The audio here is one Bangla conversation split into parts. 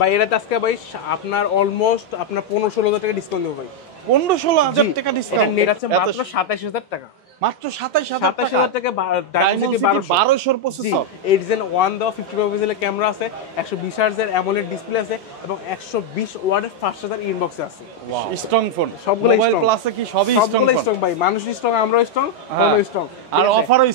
ভাই এটাতে আজকে ভাই আপনার অলমোস্ট আপনার 15-16 হাজার টাকা ডিসকাউন্ট দেবো ভাই। 15-16 হাজার টাকা ডিসকাউন্ট। নেট আছে মাত্র 27,000 টাকা, মাত্র 27,000 টাকা। ডায়মন্ড 1200 প্রসেসর, 8 Gen 1 দাও, 55 পিক্সেলের ক্যামেরা আছে, 120 হার্টজের অ্যামোলেড ডিসপ্লে আছে এবং 120 ওয়াটের ফাস্ট চার্জার ইনবক্সে আছে। স্ট্রং ফোন সবগুলো মোবাইল প্লাসে কি সবই স্ট্রং ভাই, মানুষ স্ট্রং, আমরাও স্ট্রং, ফোনও স্ট্রং, আর অফারও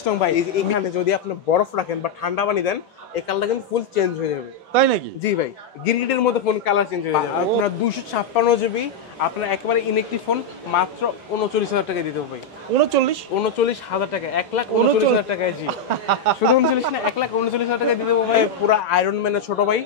স্ট্রং ভাই। এখানে যদি আপনি বরফ রাখেন বা ঠান্ডা পানি দেন, এই কালারটা কিন্তু ফুল চেঞ্জ হয়ে যাবে। তাই নাকি? জি ভাই, গিরগিটের মধ্যে ফোন কালার চেঞ্জ হয়ে যাবে। আপনার 256 জিবি আপনার একেবারে ইনএক্টিভ ফোন মাত্র 39,000 টাকায় দিতে হবে ভাই। 39,000 টাকা, 1,39,000 টাকায়। জি শুধু 39 না, 1,39,000 টাকায় দিতে হবে ভাই। পুরো আয়রন ম্যানের ছোট ভাই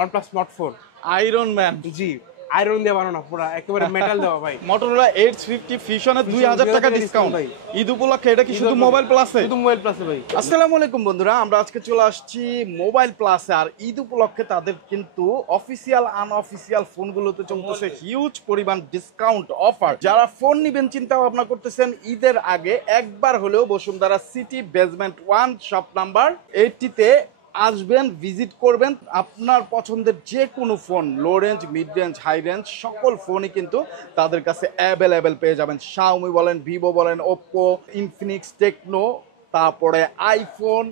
OnePlus Nord 4। Iron man? জি, আয়রন দিয়ে বানানো, পুরো একেবারে মেটাল দেওয়া ভাই। Motorola H50 Fusion-এ 2000 টাকা ডিসকাউন্ট ভাই ঈদ উপলক্ষে। এটা কি শুধু মোবাইল প্লাসে? শুধু মোবাইল প্লাসে ভাই। আসসালামু আলাইকুম বন্ধুরা, আমরা আজকে চলে আসছি মোবাইল প্লাসে। আর ঈদ উপলক্ষে তাদের কিন্তু অফিসিয়াল আনঅফিসিয়াল ফোনগুলোতে চলতেছে হিউজ পরিমাণ ডিসকাউন্ট অফার। যারা ফোন নিবেন চিন্তা ভাবনা করতেছেন ঈদের আগে, একবার হলেও Bashundhara city basement 1 shop number 80-তে আসবেন, ভিজিট করবেন। আপনার পছন্দের যে কোনো phone, low range, mid range, high range, সকল ফোনই কিন্তু তাদের কাছে অ্যাভেলেবেল পেয়ে যাবেন। শাওমি বলেন, ভিভো বলেন, ওপ্পো, ইনফিনিক্স, টেকনো, তারপরে আইফোন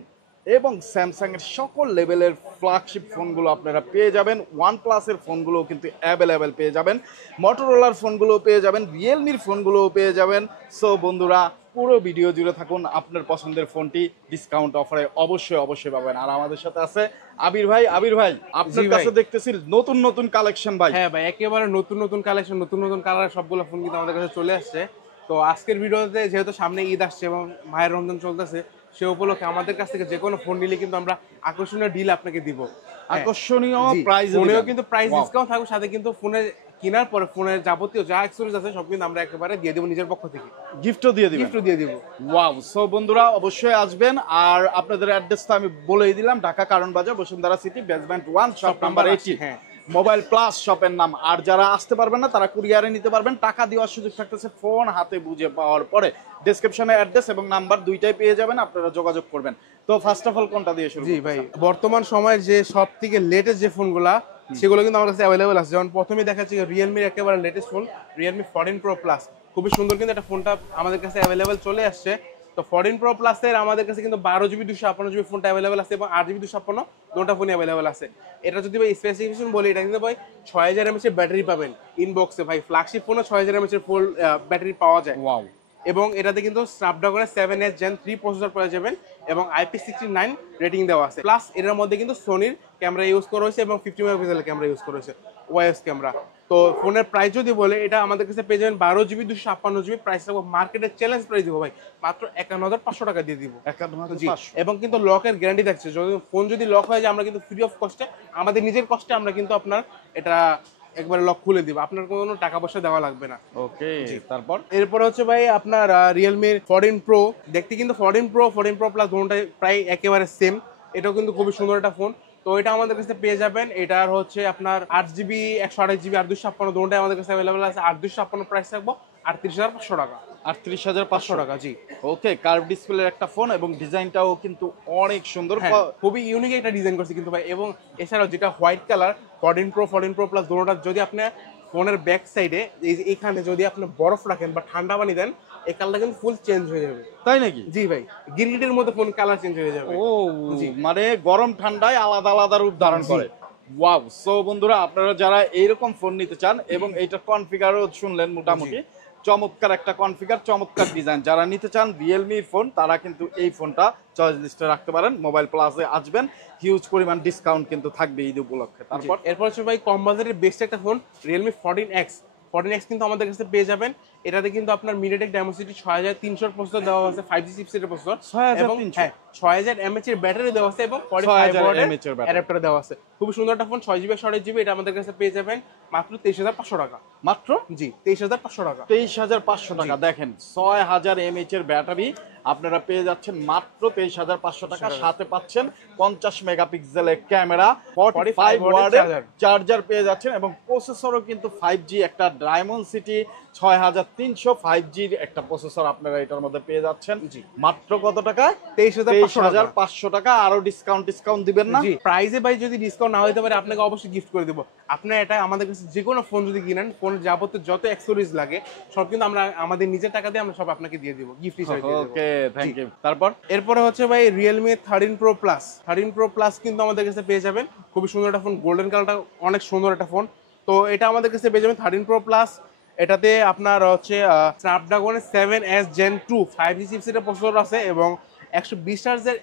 এবং স্যামসাংয়ের সকল লেভেলের ফ্ল্যাগশিপ ফোনগুলো আপনারা পেয়ে যাবেন। ওয়ানপ্লাসের ফোনগুলোও কিন্তু অ্যাভেলেবেল পেয়ে যাবেন, মটোরোলার ফোনগুলোও পেয়ে যাবেন, রিয়েলমির ফোনগুলোও পেয়ে যাবেন। সো বন্ধুরা, পুরো ভিডিও জুড়ে থাকুন, আপনার পছন্দের ফোনটি ডিসকাউন্ট অফারে অবশ্যই পাবেন। আর আমাদের সাথে আছে আবির ভাই। আবির ভাই, আপনার কাছে দেখতেছি নতুন নতুন কালেকশন ভাই। হ্যাঁ ভাই, একেবারে নতুন কালেকশন, নতুন কালারের সবগুলো ফোন কিন্তু আমাদের কাছে চলে আসছে। তো আজকের ভিডিওতে যেহেতু সামনে ঈদ আসছে এবং মায়ের রমজান চলতেছে, সে উপলক্ষে আমাদের কাছ থেকে যে কোনো ফোন নিলে কিন্তু আমরা আকর্ষণীয় ডিল আপনাকে দিব। আকর্ষণীয় প্রাইস, ফোনেও কিন্তু প্রাইস ডিসকাউন্ট থাকবে, সাথে কিন্তু ফোনের কেনার পরে ফোনের যাবতীয় যা অ্যাক্সেসরিজ আছে সব কিন্তু আমরা একেবারে দিয়ে দেবো নিজের পক্ষ থেকে, গিফটও দিয়ে দিব। ওয়াও! সো বন্ধুরা অবশ্যই আসবেন। আর আপনাদের অ্যাড্রেসটা আমি বলেই দিলাম, ঢাকা কারণ বাজার, Bashundhara city basement 1 shop number 80। হ্যাঁ, মোবাইল প্লাস শপের নাম। আর যারা আসতে পারবেন না তারা কুরিয়ারে নিতে পারবেন, টাকা দেওয়ার সুযোগ থাকতেছে ফোন হাতে বুঝে পাওয়ার পরে। ডেসক্রিপশনে অ্যাড্রেস এবং নাম্বার দুইটাই পেয়ে যাবেন, আপনারা যোগাযোগ করবেন। তো ফার্স্ট অফ অল কোনটা দিয়ে শুরু? জি ভাই, বর্তমান সময়ের যে সব থেকে লেটেস্ট যে ফোনগুলা সেগুলো কিন্তু আমার কাছে অ্যাভেলেবল আছে। যেমন প্রথমেই দেখাচ্ছি রিয়েলমির একেবারে latest phone, Realme 14 pro plus. খুবই সুন্দর কিন্তু একটা ফোনটা আমাদের কাছে অ্যাভেলেবল চলে আসছে। তো 14 প্রো প্লাসের আমাদের কাছে কিন্তু 12GB 256GB ফোনটা অ্যাভেলেবল আছে এবং 8GB 256 দুটো ফোনই অ্যাভেলেবল আছে। এটা যদি ভাই স্পেসিফিকেশন বলি, এটা কিন্তু ভাই 6000 mAh এর ব্যাটারি পাবেন ইনবক্সে। ভাই ফ্ল্যাগশিপ ফোনে 6000 mAh এর ফুল ব্যাটারি পাওয়া যায়। ওয়াও! এবং এটাতে কিন্তু স্ন্যাপড্রাগনের 7H Gen 3 প্রসেসর পেয়ে যাবেন এবং IP69 রেটিং দেওয়া আছে। প্লাস এটার মধ্যে কিন্তু সোনির ক্যামেরা ইউজ করা হয়েছে এবং 50 মেগাপিক্সেলের ক্যামেরা ইউজ করা হয়েছে, ওয়াইএস ক্যামেরা। তো ফোনের প্রাইস যদি বলে, এটা আমাদের কাছে পেয়ে যাবেন 12GB 256GB। প্রাইস থাকবে মার্কেটের চ্যালেঞ্জ প্রাইস দিব ভাই, মাত্র 51,500 টাকা দিয়ে দিব। 51,500। এবং কিন্তু লকের গ্যারান্টি থাকছে, যদি ফোন যদি লক হয়ে যায় আমরা কিন্তু ফ্রি অফ কস্টে, আমাদের নিজের কস্টে আমরা কিন্তু আপনার এটা একবারে লক খুলে দিব, আপনার কোনো টাকা পয়সা দেওয়া লাগবে না। ওকে, তারপর এরপর হচ্ছে ভাই আপনার রিয়েলমির 14 প্রো। দেখতে কিন্তু 14 প্রো প্লাস দুটোটাই প্রায় একেবারে সেম। এটাও কিন্তু খুবই সুন্দর একটা ফোন। তো এটা আমাদের কাছে পেয়ে যাবেন, এটার হচ্ছে আপনার 8GB 128GB 8/256 দুটোটাই আমাদের কাছে অ্যাভেলেবল আছে। 8/256 প্রাইস থাকবো 38,500 টাকা। 38,500 টাকা। জি, ওকে, কার্ভ ডিসপ্লের একটা ফোন এবং ডিজাইনটাও কিন্তু অনেক সুন্দর, খুবই ইউনিক একটা ডিজাইন করছে কিন্তু ভাই। এবং এছাড়াও যেটা হোয়াইট কালার 14 প্রো প্লাস দুটোটা, যদি আপনি ফোনের ব্যাক সাইডে এখানে যদি আপনি বরফ রাখেন বা ঠান্ডা পানি দেন, এই কালারটা কিন্তু ফুল চেঞ্জ হয়ে যাবে। তাই নাকি? জি ভাই, গিরগিটের মধ্যে ফোন কালার চেঞ্জ হয়ে যাবে। ও মানে গরম ঠান্ডায় আলাদা আলাদা রূপ ধারণ করে। ওয়াও! সো বন্ধুরা, আপনারা যারা এইরকম ফোন নিতে চান এবং এইটা কনফিগারও শুনলেন, মোটামুটি চমৎকার একটা কনফিগার, চমৎকার ডিজাইন, যারা নিতে চান রিয়েলমির ফোন তারা কিন্তু এই ফোনটা চয়েস লিস্টে রাখতে পারেন। মোবাইল প্লাসে আসবেন, হিউজ পরিমাণ ডিসকাউন্ট কিন্তু থাকবে ঈদ উপলক্ষে। এরপর হচ্ছে ভাই কম বাজারের বেস্ট একটা ফোন, রিয়েলমি 14X কিন্তু আমাদের কাছে পেয়ে যাবেন। এটাতে কিন্তু আপনার মিডিয়াটেক ডায়মন্সিটি 6300 প্রসেসর দেওয়া আছে, 5G চিপসেটের প্রসেসর, এবং 6000 mAh এর ব্যাটারি দেওয়া আছে এবং 45 ওয়াটের অ্যাডাপ্টার দেওয়া আছে। খুব সুন্দর একটা ফোন, 6GB 128GB। এটা আমাদের কাছে পেয়ে যাবেন মাত্র 23,500 টাকা। মাত্র? জি, 23,500 টাকা। 23,500 টাকা। দেখেন, 6000 mAh এর ব্যাটারি আপনারা পেয়ে যাচ্ছেন মাত্র 23,500 টাকা। সাথে পাচ্ছেন 50 মেগাপিক্সেলের ক্যামেরা, 45 ওয়াটের চার্জার পেয়ে যাচ্ছেন এবং প্রসেসরও কিন্তু 5G একটা ডায়মন্ড সিটি 6300 5G একটা প্রসেসর আপনারা এটার মধ্যে পেয়ে যাচ্ছেন জি। মাত্র কত টাকা? 23,500 টাকা। আরো ডিসকাউন্ট দিবেন না? জি, প্রাইজে ভাই যদি ডিসকাউন্ট না হতে পারে আপনাকে অবশ্যই গিফট করে দেবো। আপনার এটা আমাদের কাছে যে কোনো ফোন যদি কিনেন, ফোন যাবতীয় যত অ্যাক্সেসরিজ লাগে সব কিন্তু আমরা আমাদের নিজের টাকা দিয়ে আমরা সব আপনাকে দিয়ে দিব, গিফট হিসেবে দিয়ে দেবো। ওকে, থ্যাংক ইউ। তারপর এরপরে হচ্ছে ভাই Realme 13 Pro Plus। 13 Pro Plus কিন্তু আমাদের কাছে পেয়ে যাবেন, খুবই সুন্দর একটা ফোন, গোল্ডেন কালারটা অনেক সুন্দর একটা ফোন। তো এটা আমাদের কাছে পেয়ে যাবেন 13 Pro Plus। এটাতে আপনার হচ্ছে স্ন্যাপড্রাগনের 7S Gen 2 5G চিপসেটের প্রসেসর আছে এবং 120 হার্জের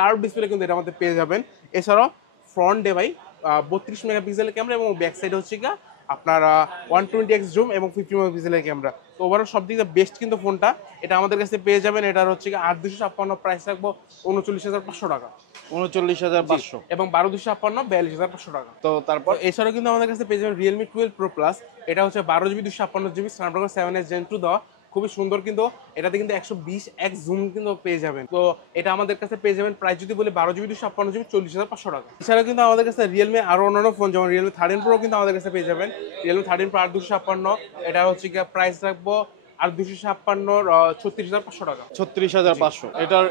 কার্ভ ডিসপ্লে কিন্তু এটার মধ্যে পেয়ে যাবেন। এছাড়াও ফ্রন্টে ভাই 32 মেগাপিক্সেলের ক্যামেরা এবং ব্যাক সাইড হচ্ছে গিয়ে আপনার 120x জুম এবং 50 মেগাপিক্সেলের ক্যামেরা। তো ওভারঅল সব দিকে বেস্ট কিন্তু ফোনটা। এটা আমাদের কাছে পেয়ে যাবেন, এটার হচ্ছে কি 8256, প্রাইস রাখবো 39,500 টাকা 39,500। এবং 12/256 42,500 টাকা। তো তারপর এছাড়াও কিন্তু আমাদের কাছে পেয়ে যাবেন Realme 12 Pro Plus। এটা হচ্ছে 12GB 256GB Snapdragon 7S Gen 2 দেওয়া, খুবই সুন্দর কিন্তু। এটাতে কিন্তু 120x জুম কিন্তু পেয়ে যাবেন। তো এটা আমাদের কাছে পেয়ে যাবেন, প্রাইস যদি বলি 12GB 256GB 40,500 টাকা। এছাড়াও কিন্তু আমাদের কাছে Realme আরো অন্যান্য ফোন যেমন Realme 13 Pro কিন্তু আমাদের কাছে পেয়ে যাবেন। Realme 13 Pro 8256, এটা হচ্ছে কি প্রাইস রাখবো আর 256 36,500 টাকা। 36,500।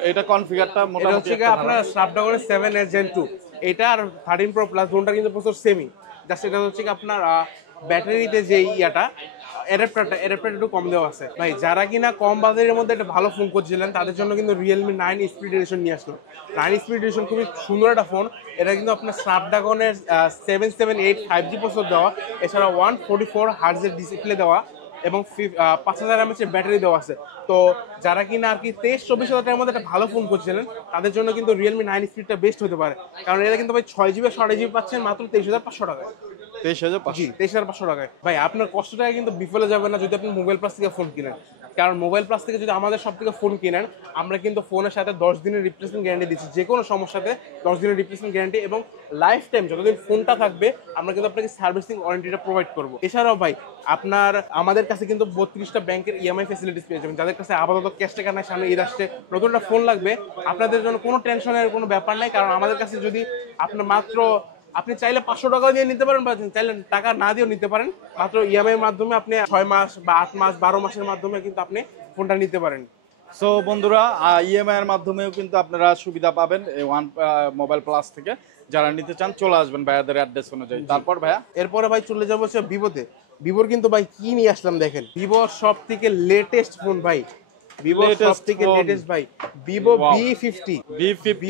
এটা কনফিগারটা এটা মোটামুটি হচ্ছে কি আপনার স্ন্যাপড্রাগনের 7S Gen 2। এটা আর 13 Pro Plus দুটোটা কিন্তু প্রসেসর সেমই, জাস্ট এটা হচ্ছে কি আপনার ব্যাটারিতে যে ইয়াটা অ্যাডাপ্টারটা একটু কম দেওয়া আছে। ভাই যারা কিনা কম বাজারের মধ্যে একটা ভালো ফোন করছিলেন তাদের জন্য কিন্তু Realme 9 স্পিড এডিশন নিয়ে আসলো। 9 স্পিড এডিশন খুবই সুন্দর একটা ফোন। এটা কিন্তু আপনার স্ন্যাপড্রাগনের 778 5G প্রসেসর দেওয়া, এছাড়া 144 হার্জের ডিসপ্লে দেওয়া এবং 5000 mAh এর ব্যাটারি দেওয়া আছে। তো যারা কিনা আর কি 23-24 হাজার টাকার মধ্যে একটা ভালো ফোন করছিলেন তাদের জন্য কিন্তু Realme 9 স্পিডটা বেস্ট হতে পারে, কারণ এটা কিন্তু ভাই 6GB 6GB পাচ্ছেন মাত্র 23,500 টাকায়। 23,500। জি, 23,500 টাকায়। ভাই আপনার কষ্টটা কিন্তু বিফলে যাবে না যদি আপনি মোবাইল প্লাস থেকে ফোন কিনেন, কারণ মোবাইল প্লাস থেকে যদি আমাদের সব থেকে ফোন কিনেন আমরা কিন্তু ফোনের সাথে 10 দিনের রিপ্লেসমেন্ট গ্যারান্টি দিচ্ছি, যে কোনো সমস্যাতে 10 দিনের রিপ্লেসমেন্ট গ্যারান্টি এবং লাইফ টাইম যতদিন ফোনটা থাকবে আমরা কিন্তু আপনাকে সার্ভিসিং ওয়ারেন্টিটা প্রোভাইড করবো। এছাড়াও ভাই আপনার আমাদের কাছে কিন্তু 32টা ব্যাংকের ইএমআই ফ্যাসিলিটিস পেয়ে যাবেন। যাদের কাছে আপাতত ক্যাশ টাকা নাই, সামনে ঈদ আসছে, নতুন একটা ফোন লাগবে, আপনাদের জন্য কোনো টেনশনের কোনো ব্যাপার নাই, কারণ আমাদের কাছে যদি আপনার মাত্র আপনি চাইলে 500 টাকা দিয়ে নিতে পারেন বা চাইলে টাকা না দিয়েও নিতে পারেন, মাত্র ইএমআই এর মাধ্যমে আপনি 6 মাস বা 8 মাস 12 মাসের মাধ্যমে কিন্তু আপনি ফোনটা নিতে পারেন। সো বন্ধুরা, ইএমআই এর মাধ্যমেও কিন্তু আপনারা সুবিধা পাবেন এই ওয়ান মোবাইল প্লাস থেকে। যারা নিতে চান চলে আসবেন ভাইয়াদের অ্যাড্রেস অনুযায়ী। তারপর ভাইয়া এরপরে ভাই চলে যাবো হচ্ছে ভিভোতে। ভিভোর কিন্তু ভাই কি নিয়ে আসলাম দেখেন, ভিভোর সব থেকে লেটেস্ট ফোন ভাই, ভিভোর সব থেকে লেটেস্ট ভাই ভিভো V50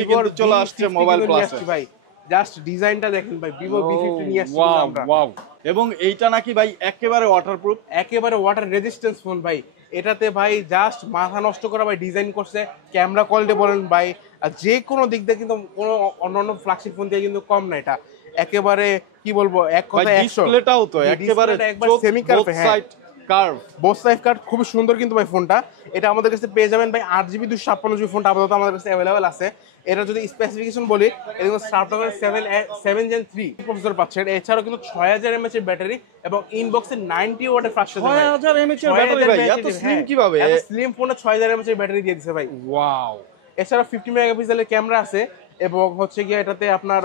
কিন্তু চলে আসছে মোবাইল প্লাসে ভাই। জাস্ট ডিজাইনটা দেখেন ভাই, ভিভো V50 নিয়ে আসছি ওয়াও আমরা। ওয়াও। এবং এইটা নাকি ভাই একেবারে ওয়াটারপ্রুফ, একেবারে ওয়াটার রেজিস্ট্যান্স ফোন ভাই। এটাতে ভাই জাস্ট মাথা নষ্ট করা ভাই ডিজাইন করছে, ক্যামেরা কোয়ালিটি বলেন ভাই আর যে কোনো দিক দিয়ে কিন্তু কোনো অন্যান্য ফ্ল্যাগশিপ ফোন দিয়ে কিন্তু কম না। এটা একেবারে কি বলবো, এক কথা 100। ডিসপ্লেটাও তো একেবারে একবার semi curve, side curve, both side curve, খুবই সুন্দর কিন্তু ভাই ফোনটা। এটা আমাদের কাছে পেয়ে যাবেন ভাই 8GB 256GB ফোনটা আপাতত আমাদের কাছে অ্যাভেলেবেল আছে। এটা যদি স্পেসিফিকেশন বলি, এটা কিন্তু স্ন্যাপড্রাগন 7 Gen 3 প্রসেসর পাচ্ছেন। এছাড়াও কিন্তু 6000 mAh এর ব্যাটারি এবং ইনবক্সে 90 ওয়াটের ফাস্ট চার্জার। 6000 mAh এর ব্যাটারি ভাই, এত স্লিম কিভাবে? এত স্লিম ফোনে 6000 mAh এর ব্যাটারি দিয়ে দিছে ভাই। ওয়াও। এছাড়া 50 মেগাপিক্সেলের ক্যামেরা আছে এবং হচ্ছে গিয়ে এটাতে আপনার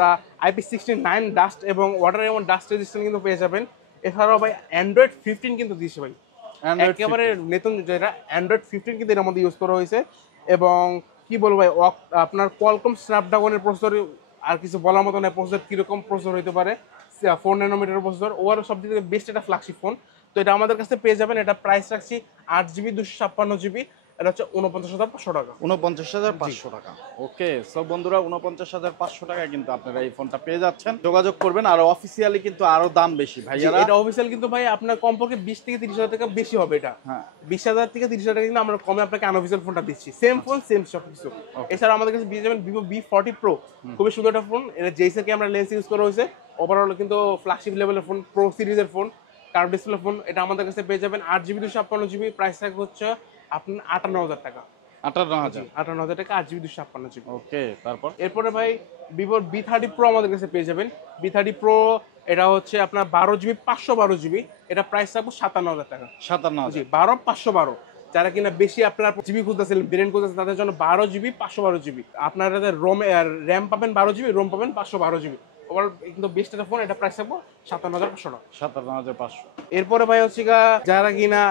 IP69 ডাস্ট এবং ওয়াটার এবং ডাস্ট রেজিস্ট্যান্ট কিন্তু পেয়ে যাবেন। এছাড়াও ভাই Android 15 কিন্তু দিয়েছে ভাই, একেবারে নতুন যেটা Android 15 কিন্তু এর মধ্যে ইউজ করা হয়েছে। এবং কি বলবো ভাই, আপনার কোয়ালকম স্ন্যাপড্রাগনের প্রসেসর, আর কিছু বলার মতো না। প্রসেসর কিরকম প্রসেসর হতে পারে, 4 ন্যানোমিটার প্রসেসর, ওভারঅল সব থেকে বেস্ট একটা ফ্ল্যাগশিপ ফোন। তো এটা আমাদের কাছে পেয়ে যাবেন, এটা প্রাইস রাখছি 8GB 256GB, এটা হচ্ছে 49,500 টাকা। 49,500 টাকা। ওকে, সব বন্ধুরা 49,500 টাকায় কিন্তু আপনারা এই ফোনটা পেয়ে যাচ্ছেন। যোগাযোগ করবেন। আর অফিসিয়ালি কিন্তু আরো দাম বেশি ভাইয়ারা। এটা অফিসিয়াল কিন্তু ভাই আপনার কমপক্ষে 20 থেকে 30 হাজার টাকা বেশি হবে। এটা হ্যাঁ, 20,000 থেকে 30,000 টাকা কিন্তু আমরা কমে আপনাকে আনঅফিসিয়াল ফোনটা দিচ্ছি। সেম ফোন সেম সব কিছু। এছাড়া আমাদের কাছে পেয়ে যাবেন ভিভো V40 Pro, খুবই সুন্দর একটা ফোন। এটা জেইসের ক্যামেরা লেন্স ইউজ করা হয়েছে। ওভারঅল কিন্তু ফ্ল্যাগশিপ লেভেলের ফোন, প্রো সিরিজের ফোন, কার্ভ ডিসপ্লে ফোন। এটা আমাদের কাছে পেয়ে যাবেন 8GB 256GB, প্রাইস থাকবে হচ্ছে আপনার 58,000 টাকা। 58,000 টাকা 8GB 256GB। ওকে, তারপর এরপরে ভাই ভিভোর V30 Pro আমাদের কাছে পেয়ে যাবেন। V30 Pro এটা হচ্ছে আপনার 12GB 512GB, এটা প্রাইস থাকবে 57,000 টাকা। 57,000। জি, 12 512। যারা কিনা বেশি আপনার জিবি খুঁজতেছেন, ব্রেন খুঁজতেছেন, তাদের জন্য 12GB 512GB। আপনারা রোম র্যাম পাবেন 12GB, রোম পাবেন 512GB। ওভারঅল কিন্তু বেস্ট একটা ফোন, এটা প্রাইস থাকবো 57,500 টাকা। 57,500। এরপরে ভাই হচ্ছে গা যারা কিনা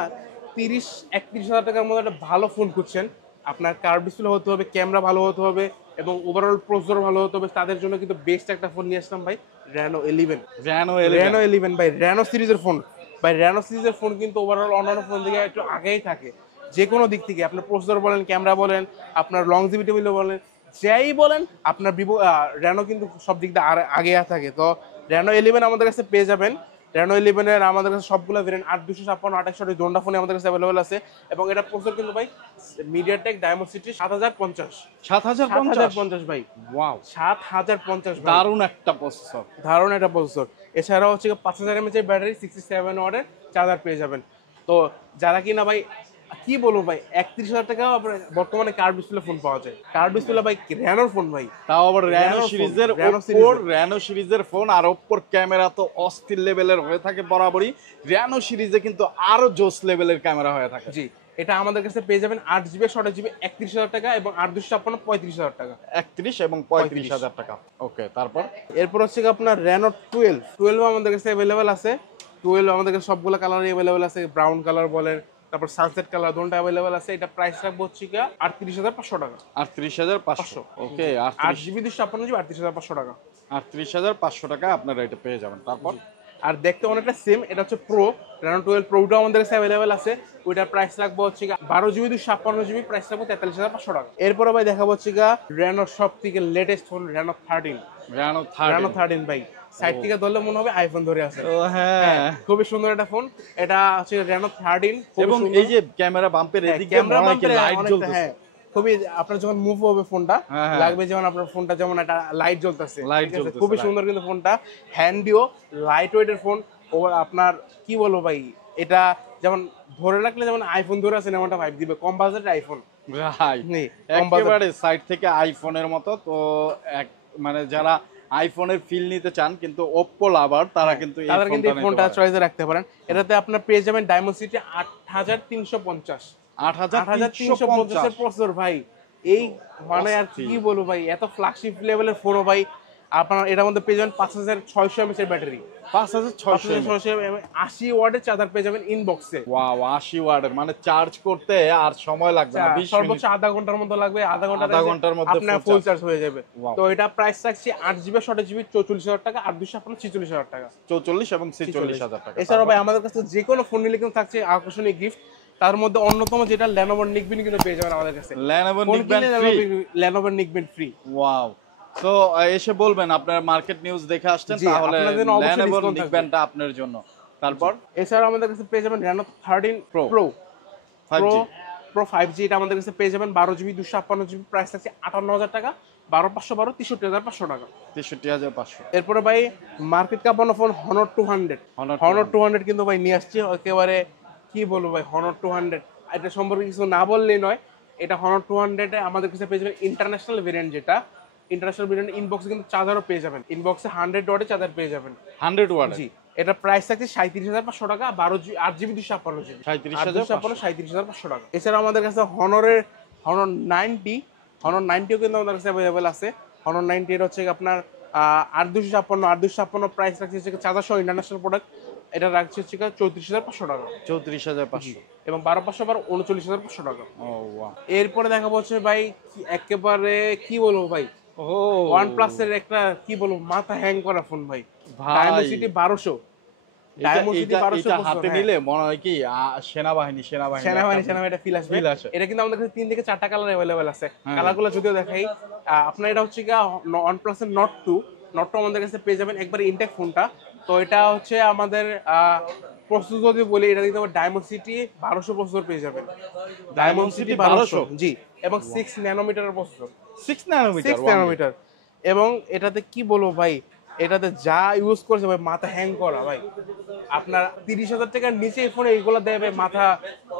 30-31 হাজার টাকার মধ্যে একটা ভালো ফোন খুঁজছেন, আপনার কার্ভ ডিসপ্লে হতে হবে, ক্যামেরা ভালো হতে হবে এবং ওভারঅল প্রসেসর ভালো হতে হবে, তাদের জন্য কিন্তু বেস্ট একটা ফোন নিয়ে আসলাম ভাই, Reno 11। Reno 11 ভাই, Reno সিরিজের ফোন ভাই। Reno সিরিজের ফোন কিন্তু ওভারঅল অন্যান্য ফোন থেকে একটু আগেই থাকে যে কোনো দিক থেকে। আপনার প্রসেসর বলেন, ক্যামেরা বলেন, আপনার লংজিভিটি বলেন, যাই বলেন, আপনার Reno কিন্তু সব দিক দিয়ে আগে থাকে। তো Reno 11 আমাদের কাছে পেয়ে যাবেন। Reno 11 এর আমাদের কাছে সবগুলো ভেরিয়েন্ট 8-256, 28 দুটো ফোনে আমাদের কাছে অ্যাভেলেবল আছে এবং এটা প্রসেসর কিন্তু ভাই MediaTek Dimensity 7050। 7050 ভাই, ওয়াও, 7050 ভাই, দারুণ একটা প্রসেসর। দারুণ একটা প্রসেসর। এছাড়াও হচ্ছে 5000 mAh এর ব্যাটারি, 67 ওয়াটের চার্জার পেয়ে যাবেন। তো যারা কিনা ভাই কি বলবো ভাই, 31,000 টাকা বর্তমানে কার্ভ ডিসপ্লে ফোন পাওয়া যায়। কার্ভ ডিসপ্লে ভাই, Renoর ফোন ভাই, তাও আবার Reno Reno সিরিজের, Reno Reno সিরিজের ফোন। আর ওপ্পোর ক্যামেরা তো অস্থির লেভেলের হয়ে থাকে বরাবরই, Reno সিরিজে কিন্তু আরো জোস লেভেলের ক্যামেরা হয়ে থাকে। জি, এটা আমাদের কাছে পেয়ে যাবেন 8GB 6GB 31,000 টাকা এবং 8-256 35,000 টাকা। 31 এবং 35,000 টাকা। ওকে, তারপর এরপর হচ্ছে আপনার Reno 12 আমাদের কাছে অ্যাভেলেবেল আছে। 12 আমাদের কাছে সবগুলো কালারই অ্যাভেলেবেল আছে, ব্রাউন কালার বলেন, তারপর সানসেট কালার, দুটোটা অ্যাভেলেবেল আছে। এটা প্রাইস রাখবো হচ্ছে 38,500 টাকা। 38,500। ওকে, 8GB 256GB 38,500 টাকা। 38,500 টাকা আপনারা এটা পেয়ে যাবেন। তারপর আর দেখতে অনেকটা সেম, এটা হচ্ছে প্রো, Reno 12 প্রোটাও আমাদের কাছে অ্যাভেলেবেল আছে। ওইটার প্রাইস রাখবো হচ্ছে 12GB 256GB, প্রাইস রাখবো 43,500 টাকা। এরপরে ভাই দেখাবো হচ্ছে Reno সব থেকে লেটেস্ট ফোন Reno 13। Reno 13 ভাই, সাইড থেকে ধরলে মনে হবে আইফোন ধরে আছে। ও হ্যাঁ, খুবই সুন্দর একটা ফোন। এটা হচ্ছে Reno 13 এবং এই যে ক্যামেরা বাম্পের এদিকে ক্যামেরা মনে হয় কি লাইট জ্বলতেছে। হ্যাঁ, খুবই আপনার যখন মুভ হবে ফোনটা হ্যাঁ, হ্যাঁ। লাগবে যেমন আপনার ফোনটা যেমন একটা লাইট জ্বলতেছে। Light ঠিক আছে? জ্বলতেছে, খুবই right. সুন্দর কিন্তু ফোনটা, হ্যান্ডিও, লাইট ওয়েটের ফোন। ও আপনার কি বলবো ভাই, এটা যেমন ধরে রাখলে যেমন আইফোন ধরে আছে এমনটা ভাইব দিবে, কম বাজেটের আইফোন। রাইট, একেবারে সাইড থেকে আইফোনের মতো। তো এক মানে যারা আইফোনের ফিল নিতে চান কিন্তু ওপ্পো লাভার, তারা কিন্তু এই ফোনটা চয়েসে রাখতে পারেন। এটাতে আপনার পেয়ে যাবেন Dimensity 8350, 8350 এর প্রসেসর ভাই। এই মানে আর কি বলবো ভাই, এত ফ্ল্যাগশিপ লেভেলের ফোন ভাই। আপনার এটার মধ্যে পেয়ে যাবেন 5600 mAh এর ব্যাটারি, 5600 80 ওয়াটের চার্জার পেয়ে যাবেন ইনবক্সে। ওয়াও, 80 ওয়াটের, মানে চার্জ করতে আর সময় লাগবে না, 20 সর্বোচ্চ আধা ঘন্টার মতো লাগবে, আধা ঘন্টার মধ্যে আপনার ফুল চার্জ হয়ে যাবে। তো এটা প্রাইস রাখছি 8GB 6GB 64,000 টাকা, আর 256 46,000 টাকা। 44 এবং 46,000 টাকা। এছাড়াও ভাই আমাদের কাছে যে কোনো ফোন নিলে কিন্তু থাকছে আকর্ষণীয় গিফট। তার মধ্যে অন্যতম যেটা Lenovo Nickbeam কিন্তু পেয়ে যাবেন আমাদের কাছে। Lenovo Nickbeam free. ওয়াও। তো এসে বলবেন আপনার মার্কেট নিউজ দেখে আসছেন, তাহলে Lenovo Nickbeamটা আপনার জন্য। তারপর এছাড়াও আমাদের কাছে পেয়ে যাবেন Reno 13 Pro 5G, এটা আমাদের কাছে পেয়ে যাবেন 12GB 256GB, প্রাইস আছে 58,000 টাকা, 12512 63,500 টাকা। 63,500। এরপরে ভাই মার্কেট কাঁপানো ফোন Honor 200 কিন্তু ভাই নিয়ে আসছে একেবারে, কি বলবো ভাই, Honor 200 এটা সম্পর্কে কিছু না বললেই নয়। এটা Honor 200 আমাদের কাছে পেয়ে যাবেন ইন্টারন্যাশনাল ভেরিয়েন্ট, যেটা ইন্টারন্যাশনাল ভেরিয়েন্ট ইনবক্সে কিন্তু চার্জারও পেয়ে যাবেন, ইনবক্সে 100 ওয়াটের চার্জার পেয়ে যাবেন। 100 ওয়াট? জি, এটা প্রাইস থাকছে 37,500 টাকা, 8GB 256GB 37,500 টাকা। এছাড়াও আমাদের কাছে Honor 90 কিন্তু আমাদের কাছে অ্যাভেলেবেল আছে। Honor 90 এর হচ্ছে আপনার 8,256 প্রাইস রাখছে হচ্ছে চার্জার সহ, ইন্টারন্যাশনাল প্রোডাক্ট। এটা রাখছে হচ্ছে 34,500 টাকা, 34,500 এবং 12,500 39,500 টাকা। ও ওয়াও। এরপরে দেখাবো হচ্ছে ভাই একেবারে কি বলবো ভাই, OnePlus এর একটা কি বলবো মাথা হ্যাং করা ফোন ভাই, Dimensity 1200। হাতে নিলে মনে হয় কি সেনাবাহিনী ফিল আসবে। এটা কিন্তু আমাদের কাছে 3 থেকে 4টা কালার अवेलेबल আছে। কালারগুলো যদিও দেখাই, আপনার এটা হচ্ছে OnePlus এর Nord 2 আমাদের কাছে পেয়ে যাবেন একবারে ইনটেক ফোনটা। তো এটা হচ্ছে আমাদের প্রসেসর যদি বলি, এটা কিন্তু Dimensity 1200 প্রসেসর পেয়ে যাবেন, Dimensity 1200 জি, এবং 6 ন্যানোমিটারের প্রসেসর, 6 ন্যানোমিটার। এবং এটাতে কি বলবো ভাই, এটাতে যা ইউজ করছে ভাই মাথা হ্যাং করা ভাই। আপনার 30,000 টাকার নিচে এই ফোনে এগুলো দেবে মাথা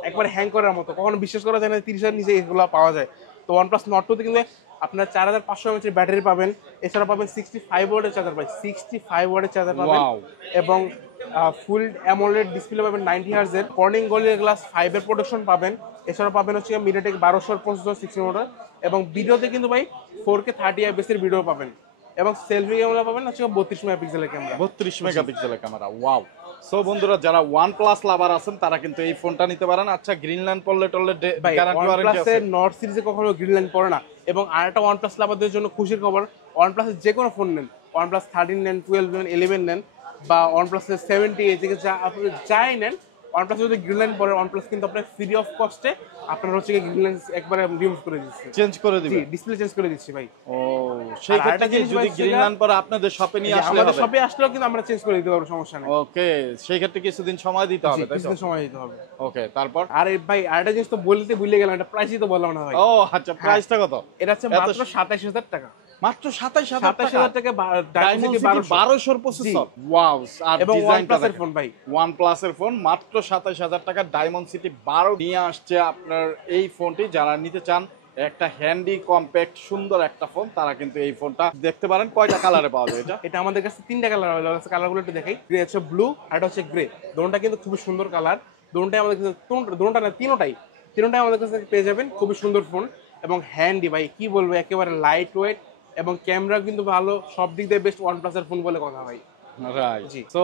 একবারে হ্যাং করার মতো, কখনো বিশ্বাস করা যায় না 30,000 নিচে এগুলো পাওয়া যায়। তো OnePlus Nord 2 তে কিন্তু আপনার 4,500 mAh ব্যাটারি পাবেন, এছাড়া পাবেন 65 ওয়াটের চার্জার, ভাই 65 ওয়াটের চার্জার পাবেন, এবং ফুল অ্যামোলেড ডিসপ্লে পাবেন 90 Hz এর, কর্নিং গোরিলা গ্লাস 5 এর প্রোটেকশন পাবেন। এছাড়া পাবেন হচ্ছে MediaTek 1200 প্রসেসর 16 মোটর, এবং ভিডিওতে কিন্তু ভাই 4K 30 fps এর ভিডিও পাবেন। এবং সেলফি ক্যামেরা পাবেন হচ্ছে 32 মেগাপিক্সেলের ক্যামেরা। 32 মেগাপিক্সেলের ক্যামেরা, ওয়াও। সো বন্ধুরা, যারা OnePlus লাভার আছেন তারা কিন্তু এই ফোনটা নিতে পারেন। আচ্ছা, গ্রিনল্যান্ড পড়লে ভাই গ্যারান্টি ওয়ারেন্টি OnePlus আছে? এর নট সিরিজে কখনো গ্রিনল্যান্ড পড়ে না। এবং আরেকটা OnePlus লাভারদের জন্য খুশির খবর, OnePlus এর যে কোনো ফোন নেন, OnePlus 13 নেন, 12 নেন, 11 নেন, বা OnePlus এর 70 এই থেকে যা আপনি যাই নেন, OnePlus যদি গ্রিনল্যান্ড পড়ে, OnePlus কিন্তু আপনার ফ্রি অফ কস্টে আপনার হচ্ছে গ্রিনল্যান্ড একবারে রিমুভ করে দিচ্ছে, চেঞ্জ করে জি দিবে? ডিসপ্লে চেঞ্জ করে দিচ্ছি ভাই। ও, সেই আর ক্ষেত্রে আরেকটা কি জিনিস যদি ভাই, গ্রিনল্যান্ড পরে আপনাদের শপে নিয়ে আসলে আমাদের হবে? শপে আসলেও কিন্তু আমরা চেঞ্জ করে দিতে পারবো, সমস্যা নেই। ওকে, সেই ক্ষেত্রে কিছুদিন সময় দিতে হবে, তাই তো? কিছুদিন সময় দিতে হবে। ওকে, তারপর? আরে ভাই আরেকটা জিনিস তো বলতে ভুলে গেলাম, এটা প্রাইসই তো বললাম না ভাই। ও আচ্ছা, প্রাইসটা কত? এটা হচ্ছে এত মাত্র 27000 টাকা। মাত্র 27000 টাকা? 27000 টাকা Dimensity 1200 এর প্রসেসর, ওয়াও। আর এবং ডিজাইনটা OnePlus এর ফোন ভাই, OnePlus এর ফোন মাত্র 27000 টাকা, Dimensity 12 নিয়ে আসছে আপনার এই ফোনটি। যারা নিতে চান একটা হ্যান্ডি কম্প্যাক্ট সুন্দর একটা ফোন, তারা কিন্তু এই ফোনটা দেখতে পারেন। কয়টা কালারে পাওয়া যায় এটা? এটা আমাদের কাছে 3টা কালার अवेलेबल আছে। কালারগুলো একটু দেখাই। গ্রে আছে, ব্লু, আর এটা হচ্ছে গ্রে। দুটোটা কিন্তু খুব সুন্দর কালার। দুটোটাই আমাদের কাছে, দুটোটা না তিনটাই আমাদের কাছে পেয়ে যাবেন। খুবই সুন্দর ফোন এবং হ্যান্ডি ভাই, কি বলবো, একেবারে লাইট ওয়েট এবং ক্যামেরা কিন্তু ভালো, সব দিক দিয়ে বেস্ট OnePlus এর ফোন বলে কথা ভাই। রাইট। জি। সো